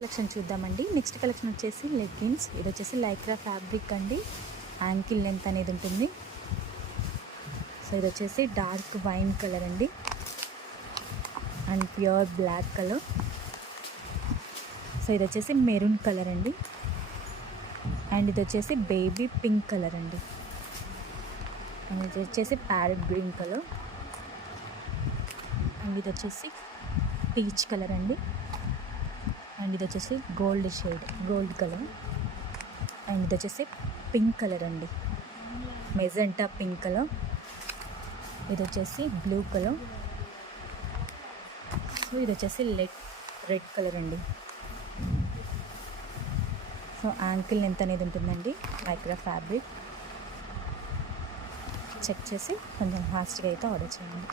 Collection చూద్దామండి. Next collection వచ్చేసి leggings. ఇది వచ్చేసి లైక్రా ఫ్యాబ్రిక్ అండి. యాంకిల్ లెంత్ అనేది ఉంటుంది. సో ఇది వచ్చేసి డార్క్ వైన్ కలర్ అండి and pure black colour. So ఇది వచ్చేసి మెరూన్ కలర్ అండి అండ్ ఇది వచ్చేసి బేబీ పింక్ కలర్ అండి అండ్ ఇది వచ్చేసి ప్యారెట్ గ్రీన్ కలర్ అండ్ ఇది వచ్చేసి పీచ్ కలర్ అండి అండ్ ఇది వచ్చేసి gold shade gold colour and ఇది వచ్చేసి పింక్ కలర్ అండి, మెజెంటా పింక్ కలర్. ఇది వచ్చేసి బ్లూ కలర్. సో ఇది వచ్చేసి రెడ్ కలర్ అండి. సో యాంకిల్ లెంత్ అనేది ఉంటుందండి. మైక్రా ఫ్యాబ్రిక్ చెక్ చేసి కొంచెం ఫాస్ట్గా అయితే ఆర్డర్ చేయండి.